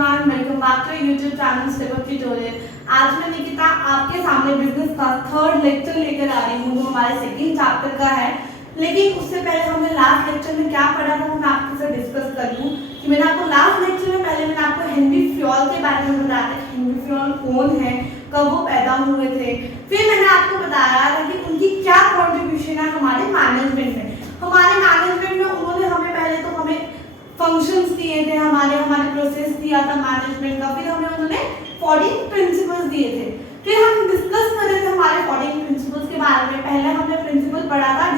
Everyone, welcome back to YouTube channel step up tutorial. आज मैं निकिता आपके सामने बिजनेस का थर्ड लेक्चर लेकर आ रही हूँ जो हमारे सेकंड चैप्टर का है। लेकिन उससे पहले हमने लास्ट लेक्चर में क्या पढ़ा था वो मैं आपके साथ डिस्कस कर लूँ कि मैंने आपको लास्ट लेक्चर में मैंने आपको हेनरी फ्योल के बारे में बताया था। हेनरी फ्योल कौन है, कब वो पैदा हुए थे। फिर मैंने आपको बताया था कि उनकी क्या कॉन्ट्रीब्यूशन है हमारे मैनेजमेंट में। हमारे मैनेजमेंट में उन्होंने हमें पहले तो हमें फंक्शंस दिए थे, हमारे प्रोसेस दिया था मैनेजमेंट का। फिर हमें उन्होंने 14 प्रिंसिपल्स दिए थे। फिर हम डिस्कस कर रहे थे हमारे 14 प्रिंसिपल्स के बारे में। पहले हमने प्रिंसिपल पढ़ा था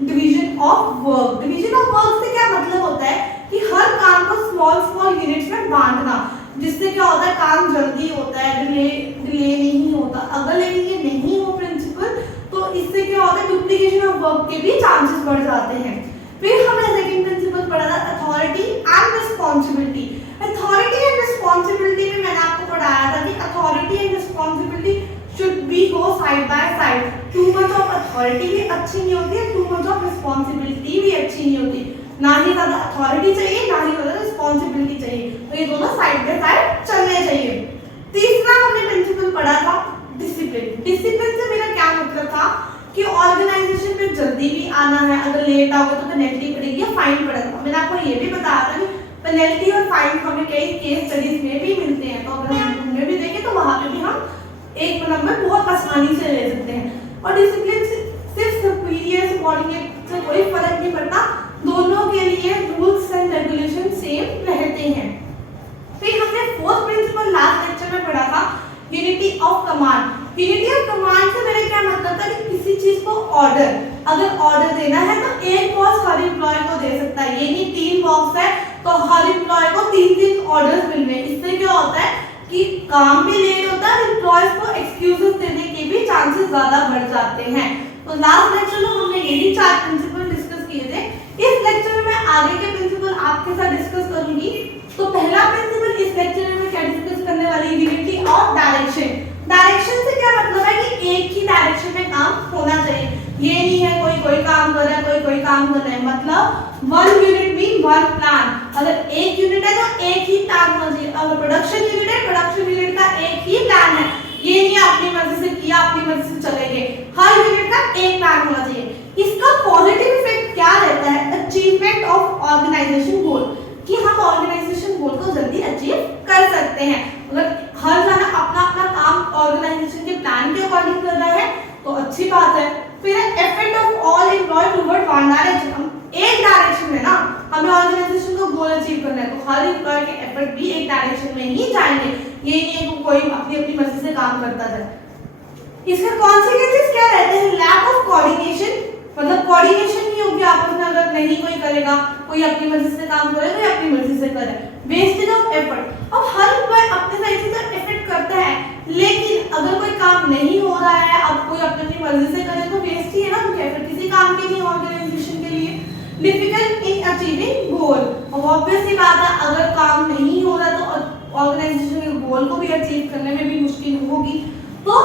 division of work. Division of work से क्या मतलब होता है कि हर काम को स्मॉल यूनिट्स में बांटना, जिससे क्या होता है काम जल्दी होता है, डिले नहीं होता। अगर लेकिन ये नहीं हो प्रिंसिपल तो इससे क्या होता है डुप्लीकेशन ऑफ वर्क के भी चांसेस बढ़ जाते हैं। फिर हमने सेकंड प्रिंसिपल पढ़ा था authority and responsibility. Authority and responsibility में मैंने आपको पढ़ाया था कि authority and responsibility should be go side by side. Too much of authority भी अच्छी नहीं होती है, टू मच ऑफ रिस्पांसिबिलिटी भी अच्छी नहीं होती। ना ही ज्यादा अथॉरिटी चाहिए, ना ही ज्यादा रिस्पांसिबिलिटी चाहिए, तो ये दोनों साइड बाय साइड चलने चाहिए। तीसरा हमने प्रिंसिपल पढ़ा था डिसिप्लिन। डिसिप्लिन से मेरा क्या मतलब था कि ऑर्गेनाइजेशन में जल्दी भी आना है, अगर लेट आओगे तो पेनल्टी पड़ेगी या फाइन पड़ेगा। मैंने आपको ये भी बताया था कि पेनल्टी और फाइन हमें कई केस स्टडीज में भी मिलते हैं, तो अगर हम उनमें भी देखें तो वहां पे भी हम एक नंबर बहुत आसानी से ले सकते हैं। और डिसिप्लिन सिर्फ सुपीरियर सबऑर्डिनेट से कोई फर्क नहीं पड़ता, दोनों के लिए रूल्स एंड रेगुलेशन सेम रहते हैं। फिर हमने फोर्थ प्रिंसिपल लास्ट लेक्चर में पढ़ा था unity of command. Unity of command से मेरा क्या मतलब था कि किसी चीज को ऑर्डर, अगर ऑर्डर देना है तो एक बॉस हर एम्प्लॉय को दे सकता है। ये नहीं 3 बॉस है तो हर एम्प्लॉय को 3 ऑर्डर्स मिल रहे हैं। इससे क्या होता है कि काम भी लेट होता है, एम्प्लॉयज को एक्सक्यूजेस देने के भी चांसेस ज्यादा बढ़ जाते हैं। तो लास्ट लेक्चर में हमने यही 4 प्रिंसिपल डिस्कस किए थे। इस लेक्चर में मैं आगे के प्रिंसिपल आपके साथ डिस्कस करूंगी। तो पहला प्रिंसिपल इस लेक्चर में क्या डिस्कस करने वाली, यूनिटी ऑफ डायरेक्शन। डायरेक्शन से क्या मतलब है कि एक ही डायरेक्शन में काम होना चाहिए। ये नहीं है कोई काम कर रहा है, कोई काम कर रहा है, मतलब one unit mean one plan. अगर एक यूनिट है तो एक ही प्लान होना चाहिए। अगर प्रोडक्शन यूनिट है, प्रोडक्शन यूनिट का एक ही प्लान है। ये नहीं अपनी मर्जी से किया अपनी मर्जी से चले गए, हर यूनिट का एक प्लान होना चाहिए। इसका पॉजिटिव इफेक्ट क्या रहता है, अचीवमेंट ऑफ ऑर्गेनाइजेशन गोल, कि हम ऑर्गेनाइजेशन गोल को जल्दी अचीव कर सकते हैं। अगर हर जना अपना अपना काम ऑर्गेनाइजेशन के प्लान के अकॉर्डिंग कर रहा है तो अच्छी बात है। फिर effort of all employ toward one direction, हम एक डायरेक्शन में ना हमें ऑर्गेनाइजेशन का गोल अचीव करना है तो हर एम्प्लॉय के एफर्ट भी एक डायरेक्शन में ही जाएंगे। ये नहीं है कि कोई अपनी अपनी मर्जी से काम करता जाए। इसके कॉन्सिक्वेंसेस क्या रहते हैं, लैक ऑफ कोऑर्डिनेशन, मतलब कोऑर्डिनेशन नहीं होगी आपस में। अगर नहीं कोई करेगा, कोई अपनी मर्जी से काम करे, कोई अपनी मर्जी से करे, वेस्टेज ऑफ एफर्ट। अब हर एम्प्लॉय अपने साइड से तो एफर्ट करता है, लेकिन अगर कोई काम नहीं हो रहा है, अब कोई अपनी मर्जी से करे तो वेस्ट ही है ना, क्योंकि एफर्ट किसी काम के नहीं, ऑर्गेनाइजेशन के लिए। डिफिकल्ट इन अचीविंग गोल, अब ऑब्वियस सी बात है अगर काम नहीं हो रहा तो ऑर्गेनाइजेशन के गोल को भी अचीव करने में भी मुश्किल होगी। तो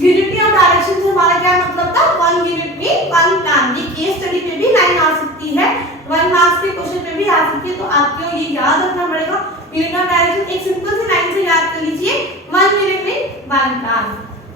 यूनिटी ऑफ डायरेक्शन से हमारा क्या मतलब था, वन यूनिट में वन प्लान। ये केस स्टडी पे भी लाइन आ सकती है, 1 मार्क्स के क्वेश्चन पे भी आ सकती है, तो आपको ये याद रखना पड़ेगा। यूनिटी ऑफ डायरेक्शन एक सिंपल सी लाइन से याद कर लीजिए, 1 यूनिट में 1 प्लान।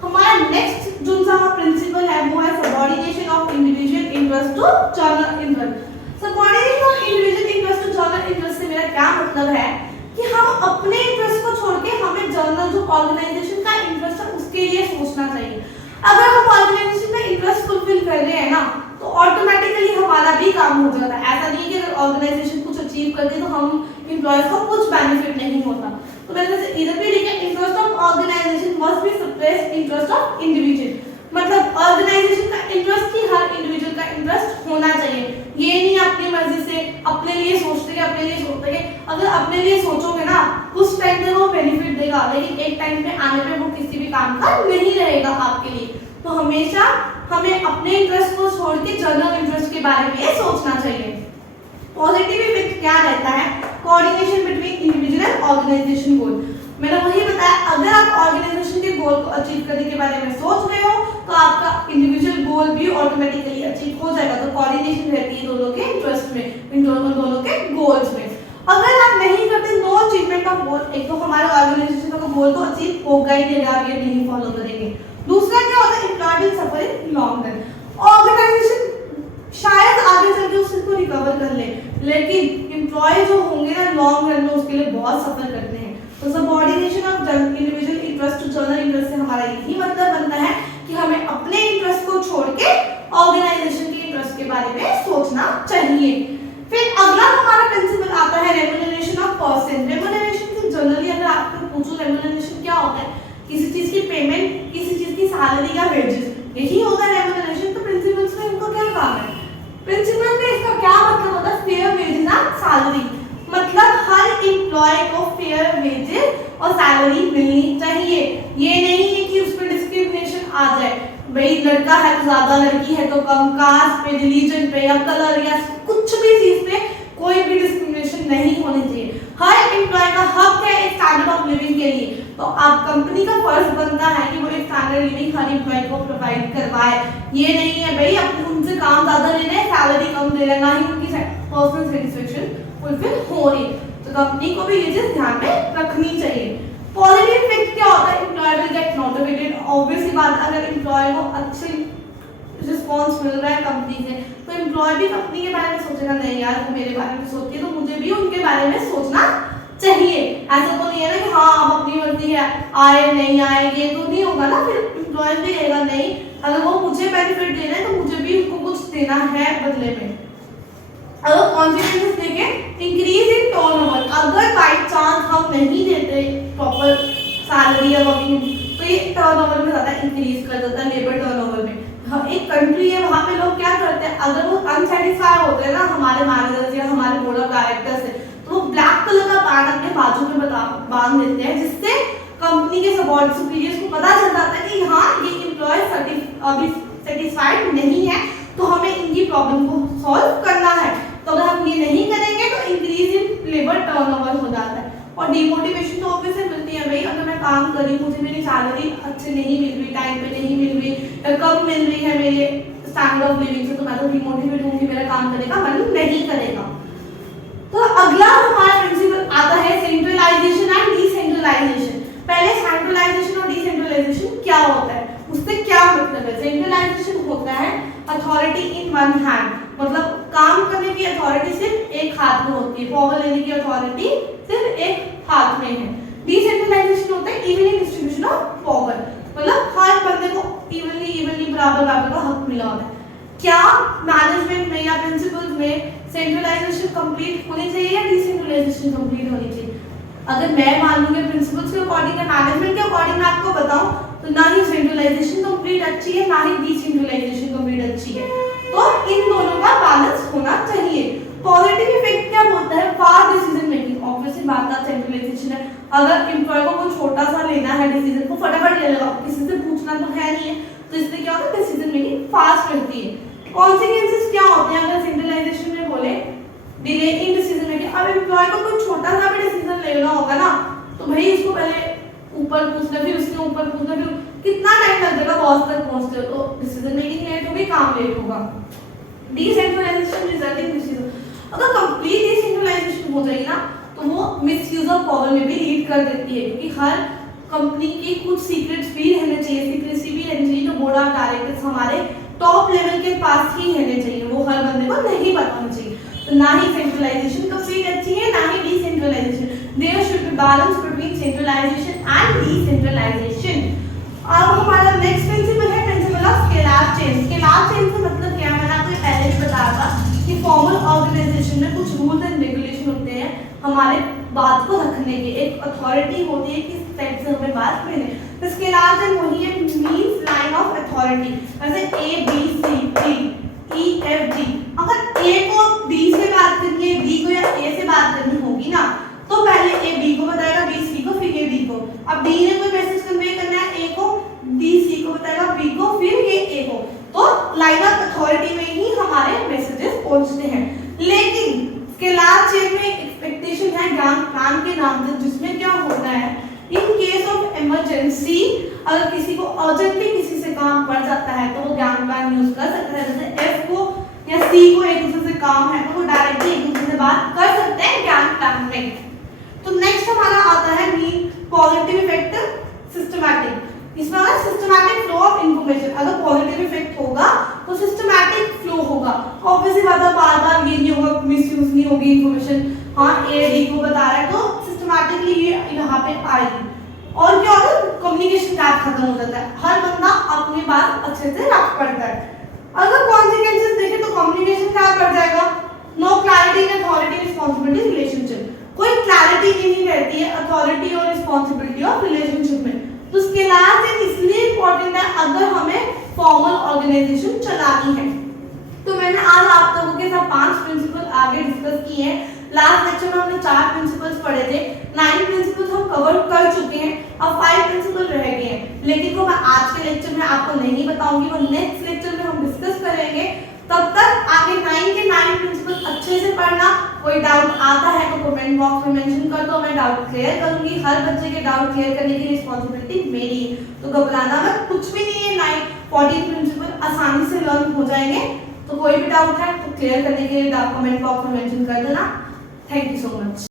हमारा नेक्स्ट जो सा प्रिंसिपल है वो है subordination of individual interest to general interest. Subordination of individual interest to general interest से मेरा क्या मतलब है कि हम अपने इंटरेस्ट को छोड़ के हमें जनरल जो ऑर्गेनाइजेशन का इंटरेस्ट है उसके लिए सोचना चाहिए। अगर हम ऑर्गेनाइजेशन में इंटरेस्ट फुलफिल कर रहे हैं ना तो ऑटोमेटिकली हमारा भी काम हो जाता है। ऐसा नहीं कि अगर ऑर्गेनाइजेशन कुछ अचीव कर दे तो हम एम्प्लॉयज को कुछ बेनिफिट नहीं होता। तो मैंने जैसे इधर भी लिखा interest of organisation must be suppress interest of individual, मतलब ऑर्गेनाइजेशन का इंटरेस्ट ही हर इंडिविजुअल का इंटरेस्ट होना चाहिए। ये नहीं अपनी मर्जी से अपने लिए सोचते अगर अपने लिए सोचोगे ना उस टाइम पे वो बेनिफिट देगा, लेकिन एक टाइम पे आने पे वो किसी भी काम का नहीं रहेगा आपके लिए। तो हमेशा हमें अपने इंटरेस्ट को छोड़ के जनरल इंटरेस्ट के बारे में सोचना चाहिए। पॉजिटिव इफेक्ट क्या रहता है, coordination between individual and organization goal. मैंने वही बताया, अगर आप ऑर्गेनाइजेशन के गोल को अचीव करने के बारे में सोच रहे हो तो आपका इंडिविजुअल गोल भी ऑटोमेटिकली अचीव हो जाएगा। तो कोऑर्डिनेशन रहती है दोनों के इंटरेस्ट में, इन दोनों के गोल्स में। अगर आप नहीं करते, नो अचीवमेंट ऑफ गोल गोल को अचीव होगा ही नहीं अगर आप ये नहीं फॉलो करेंगे। दूसरा क्या होता है, employee will suffer in long run. Organisation शायद आगे चल के उसको रिकवर कर ले, लेकिन एम्प्लॉय जो होंगे ना लॉन्ग रन में उसके लिए बहुत सफर करते हैं। तो subordination of individual interest to general interest से हमारा यही मतलब बनता है कि हमें अपने इंटरेस्ट को छोड़ के ऑर्गेनाइजेशन के इंटरेस्ट के बारे में सोचना चाहिए। फिर अगला हमारा प्रिंसिपल आता है रेम्यूनरेशन ऑफ पर्सन। रेम्यूनरेशन से जनरली अगर आपको पूछो रेम्यूनरेशन क्या होता है, किसी चीज की पेमेंट, किसी चीज की सैलरी या वेजेस, यही होता है रेम्यूनरेशन। तो प्रिंसिपल्स में इनको क्या काम है, प्रिंसिपल में इसका क्या मतलब होता है, फेयर वेजेस एंड सैलरी। मतलब हर एम्प्लॉय को फेयर वेजेस और सैलरी मिलनी चाहिए। ये नहीं है कि उसमें डिस्क्रिमिनेशन आ जाए, भाई लड़का है तो ज्यादा, लड़की है तो कम, कास्ट पे, रिलीजन पे या कलर या कुछ भी चीज पे कोई भी डिस्क्रिमिनेशन नहीं होनी चाहिए। हर एम्प्लॉय का हक है एक स्टैंडर्ड ऑफ लिविंग के लिए। तो आप कंपनी का फर्ज बनता है कि वो एक स्टैंडर्ड लिविंग हर एम्प्लॉय को प्रोवाइड करवाए। ये नहीं है भाई अपने उनसे काम ज्यादा ले रहे हैं, सैलरी कम दे रहे हैं, ना ही उनकी पर्सनल सेटिस्फेक्शन फुलफिल हो रही। तो कंपनी को भी ये चीज ध्यान में रखनी चाहिए। पॉजिटिव इफेक्ट क्या होता है, employee will get motivated. Obviously बात, अगर एम्प्लॉय को अच्छी रिस्पॉन्स मिल रहा है कंपनी से तो एम्प्लॉय भी कंपनी के बारे में सोचेगा, नहीं यार वो मेरे बारे में सोचती है तो मुझे भी उनके बारे में सोचना चाहिए। ऐसा तो नहीं है ना कि हाँ अब अपनी मर्जी है, आए नहीं आए, ये तो नहीं होगा ना। फिर एम्प्लॉय भी कहेगा नहीं, अगर वो मुझे बेनिफिट दे रहे हैं तो मुझे भी उनको कुछ देना है बदले में। अगर कॉन्सिक्वेंसेस देखें, इंक्रीज इन टर्नओवर, अगर बाय चांस हम नहीं देते प्रॉपर सैलरी या वर्किंग तो ये टर्नओवर में ज्यादा इंक्रीज कर देता है, लेबर टर्नओवर में। एक कंट्री है वहां पे लोग क्या करते हैं, अगर वो अनसेटिस्फाई होते हैं ना हमारे मैनेजर या हमारे बोर्ड ऑफ डायरेक्टर से, तो वो ब्लैक कलर का पैड अपने बाजू में बांध देते हैं, जिससे कंपनी के सबऑर्डिनेट सुपीरियर्स को पता चल जाता है कि हाँ ये एम्प्लॉय अभी सेटिस्फाइड नहीं है, तो हमें इनकी प्रॉब्लम को सॉल्व करना है। तो अगर हम ये नहीं करेंगे तो इंक्रीज इन लेबर टर्नओवर हो जाता है। और डिमोटिवेशन तो ऑब्वियसली मिलती है भाई, अगर मैं काम कर रही हूँ मुझे मेरी सैलरी अच्छे नहीं मिल रही, टाइम पे नहीं मिल रही, कम मिल रही है मेरे स्टैंडर्ड ऑफ लिविंग से, तो मैं तो डिमोटिवेट होंगी, मेरा काम करेगा मन नहीं करेगा। तो अगला हमारा प्रिंसिपल आता है सेंट्रलाइजेशन एंड डिसेंट्रलाइजेशन। पहले सेंट्रलाइजेशन और डिसेंट्रलाइजेशन क्या होता है, उससे क्या मतलब है। सेंट्रलाइजेशन होता है अथॉरिटी इन वन हैंड, मतलब काम करने की अथॉरिटी सिर्फ एक हाथ में होती है, पावर लेने की अथॉरिटी सिर्फ एक हाथ में है। डिसेंट्रलाइजेशन होता है इवनली डिस्ट्रीब्यूशन ऑफ पावर, मतलब हर बंदे को इवनली बराबर का हक मिला होता है। क्या मैनेजमेंट में या प्रिंसिपल्स में सेंट्रलाइजेशन कंप्लीट होनी चाहिए या डिसेंट्रलाइजेशन कंप्लीट होनी चाहिए? अगर मैं मान लूंगी प्रिंसिपल्स के अकॉर्डिंग या मैनेजमेंट के अकॉर्डिंग मैं आपको बताऊं तो ना ही सेंट्रलाइजेशन कंप्लीट अच्छी है, ना ही डिसेंट्रलाइजेशन कंप्लीट अच्छी है। तो इन दोनों का बैलेंस होना चाहिए। पॉजिटिव इफेक्ट क्या होता है, फास्ट डिसीजन मेकिंग। ऑब्वियसली बात है सेंट्रलाइजेशन है, अगर एम्प्लॉय को कोई छोटा सा लेना है डिसीजन को फटाफट ले लेगा, किसी से पूछना तो है नहीं है, तो इससे क्या होता है डिसीजन मेकिंग फास्ट रहती है। कॉन्सिक्वेंसेस क्या होते हैं अगर सेंट्रलाइजेशन में बोले, डिले इन डिसीजन मेकिंग। अब एम्प्लॉय को कोई छोटा सा भी डिसीजन लेना होगा ना तो भाई उसको पहले ऊपर पूछना, फिर उसके ऊपर पूछना, फिर कितना टाइम लग जाएगा बॉस तक पहुंचते हो, तो डिसीजन मेकिंग लेट होगी, काम लेट होगा। डिसेंट्रलाइजेशन रिजल्टिंग डिसीजन, अगर कंप्लीट डिसेंट्रलाइजेशन हो जाएगी ना तो वो मिसयूज ऑफ पावर में भी लीड कर देती है, क्योंकि हर कंपनी के कुछ सीक्रेट्स भी रहने चाहिए, सीक्रेसी भी रहनी चाहिए, जो बोर्ड ऑफ डायरेक्टर्स हमारे टॉप लेवल के पास ही रहने चाहिए, वो हर बंदे को नहीं बताना चाहिए। तो ना ही सेंट्रलाइजेशन कंप्लीट अच्छी है, ना ही decentralization. There should be balance between centralization and decentralization. अब हमारा नेक्स्ट प्रिंसिपल है principle of scalar chain. Scalar chain का मतलब क्या है, मैंने आपको पहले ही बताया था कि फॉर्मल ऑर्गेनाइजेशन में कुछ रूल्स एंड रेगुलेशन होते हैं हमारे बात को रखने के, एक अथॉरिटी होती है कि इस टाइप से हमें बात करनी है। तो स्केलर चेंज वही है, मींस लाइन ऑफ अथॉरिटी, जैसे A B C D E F G. अगर ए को बी से बात करनी है, बी को या ए से बात करनी होगी ना, तो पहले ए बी को बताएगा, बी सी को, फिर ए डी को। अब डी ने कोई मैसेज कन्वे करना है ए को, डी सी को बताएगा, बी को, फिर ये ए को। तो लाइन ऑफ अथॉरिटी में ही हमारे मैसेजेस पहुंचते हैं। लेकिन स्केलर चेन में एक्सपेक्टेशन है गैंग प्लान के नाम से, जिसमें क्या होता है इन केस ऑफ इमरजेंसी, अगर किसी को अर्जेंटली किसी से काम पड़ जाता है तो वो गैंग प्लान यूज कर सकता है। जैसे एफ को या सी को एक दूसरे से काम है तो वो डायरेक्टली एक दूसरे से बात कर सकते हैं गैंग प्लान में। तो नेक्स्ट हमारा आता है मीन पॉजिटिव इफेक्ट सिस्टमैटिक, इसमें होगा सिस्टमैटिक फ्लो ऑफ इंफॉर्मेशन। अगर पॉजिटिव इफेक्ट होगा तो सिस्टमैटिक फ्लो होगा। ऑब्वियसली बात है, बार बार ये नहीं होगा, मिसयूज नहीं होगी इंफॉर्मेशन। हाँ, ए डी को बता रहा है तो सिस्टमैटिकली ये यहाँ पे आएगी। और क्या होगा, कम्युनिकेशन गैप खत्म हो जाता है, हर बंदा अपनी बात अच्छे से रख पाता है। अगर कॉन्सिक्वेंसेस देखें तो कम्युनिकेशन गैप बढ़ जाएगा। No clarity in authority responsibility relationship, कोई क्लैरिटी नहीं रहती है अथॉरिटी और रिस्पांसिबिलिटी ऑफ रिलेशनशिप में। तो इसके लास्ट इसलिए इंपॉर्टेंट है अगर हमें फॉर्मल ऑर्गेनाइजेशन चलानी है। तो मैंने आज आप लोगों के साथ 5 प्रिंसिपल आगे डिस्कस किए हैं। लास्ट लेक्चर में हमने 4 प्रिंसिपल्स पढ़े थे, 9 प्रिंसिपल्स हम कवर कर चुके हैं, अब 5 प्रिंसिपल रह गए हैं। लेकिन वो मैं आज के लेक्चर में आपको नहीं बताऊंगी, वो नेक्स्ट लेक्चर में हम डिस्कस करेंगे। तब तक आगे 9 के 9 प्रिंसिपल अच्छे से पढ़ना। कोई डाउट आता है तो कमेंट बॉक्स में मेंशन कर दो, मैं डाउट क्लियर करूंगी। हर बच्चे के डाउट क्लियर करने की रिस्पांसिबिलिटी मेरी है, तो घबराना मत, कुछ भी नहीं है। 14 प्रिंसिपल आसानी से लर्न हो जाएंगे। तो कोई भी डाउट है तो क्लियर करने के लिए कमेंट बॉक्स में मेंशन कर देना। Thank you so much.